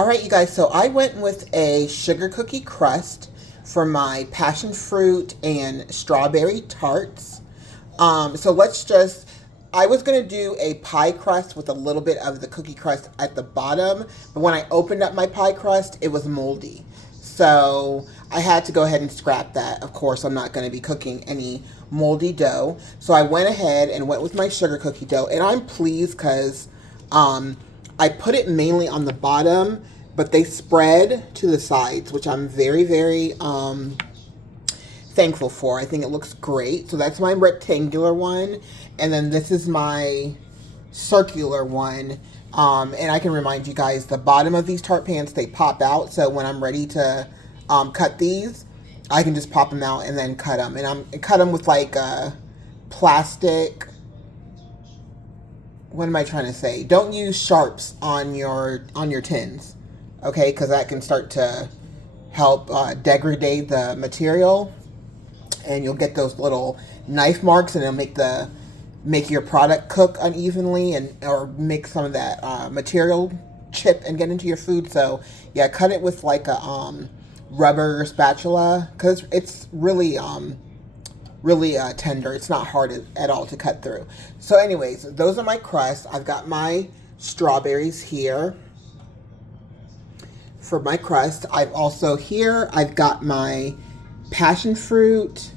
All right, you guys, so I went with a sugar cookie crust for my passion fruit and strawberry tarts. So let's just, I was going to do a pie crust with a little bit of the cookie crust at the bottom, but when I opened up my pie crust, it was moldy. So I had to go ahead and scrap that. Of course, I'm not going to be cooking any moldy dough. So I went ahead and went with my sugar cookie dough, and I'm pleased because I put it mainly on the bottom, but they spread to the sides, which I'm very, very thankful for. I think it looks great. So that's my rectangular one. And then this is my circular one. And I can remind you guys, the bottom of these tart pans, they pop out. So when I'm ready to cut these, I can just pop them out and then cut them. And I cut them with like a plastic. What am I trying to say? Don't use sharps on your tins, okay? Because that can start to help degrade the material, and you'll get those little knife marks, and it'll make your product cook unevenly, or make some of that material chip and get into your food. So yeah, cut it with like a rubber spatula, because it's really tender. It's not hard at all to cut through. So anyways, those are my crusts. I've got my strawberries here for my crust. I've got my passion fruit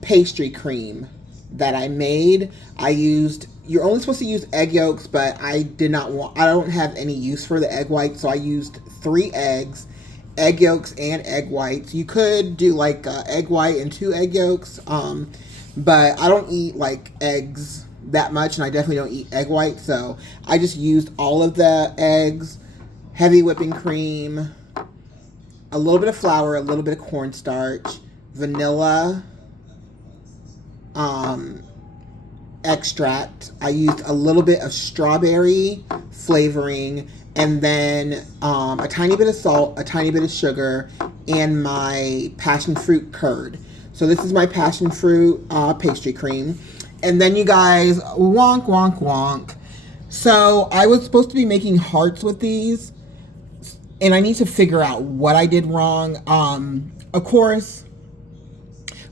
pastry cream that I made. You're only supposed to use egg yolks, but I don't have any use for the egg whites, so I used 3 eggs, egg yolks and egg whites. You could do like egg white and 2 egg yolks, but I don't eat like eggs that much, and I definitely don't eat egg white, so I just used all of the eggs, heavy whipping cream, a little bit of flour, a little bit of cornstarch, vanilla extract. I used a little bit of strawberry flavoring, and then a tiny bit of salt, a tiny bit of sugar, and my passion fruit curd. So this is my passion fruit pastry cream. And then you guys, wonk, wonk, wonk. So I was supposed to be making hearts with these, and I need to figure out what I did wrong. Of course,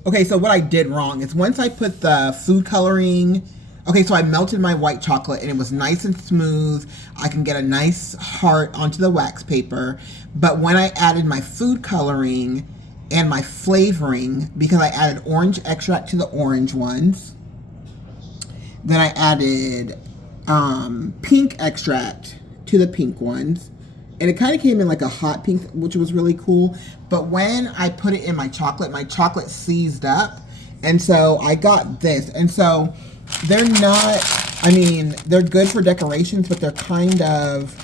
okay, so what I did wrong is once I put the food coloring, okay, so I melted my white chocolate and it was nice and smooth. I can get a nice heart onto the wax paper. But when I added my food coloring and my flavoring, because I added orange extract to the orange ones, then I added pink extract to the pink ones. And it kind of came in like a hot pink, which was really cool. But when I put it in my chocolate seized up. And so I got this. And so they're not, they're good for decorations, but they're kind of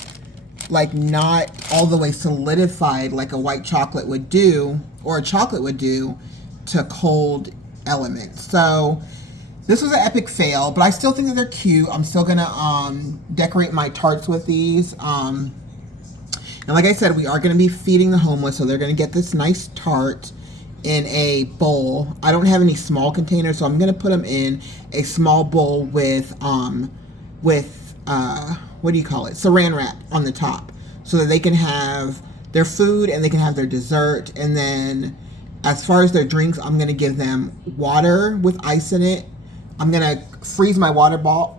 like not all the way solidified like a white chocolate would do, or a chocolate would do to cold elements. So this was an epic fail, but I still think that they're cute. I'm still gonna decorate my tarts with these. And like I said, we are going to be feeding the homeless, so they're going to get this nice tart in a bowl. I don't have any small containers, so I'm going to put them in a small bowl with what do you call it? Saran wrap on the top, so that they can have their food and they can have their dessert. And then as far as their drinks, I'm going to give them water with ice in it. I'm going to freeze my water bottle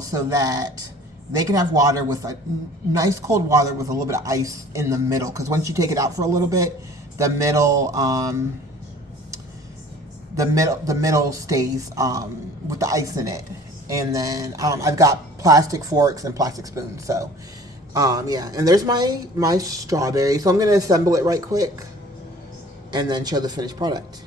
so that they can have water with a nice cold water with a little bit of ice in the middle. Because once you take it out for a little bit, the middle stays with the ice in it. And then I've got plastic forks and plastic spoons. So yeah, and there's my strawberry. So I'm gonna assemble it right quick, and then show the finished product.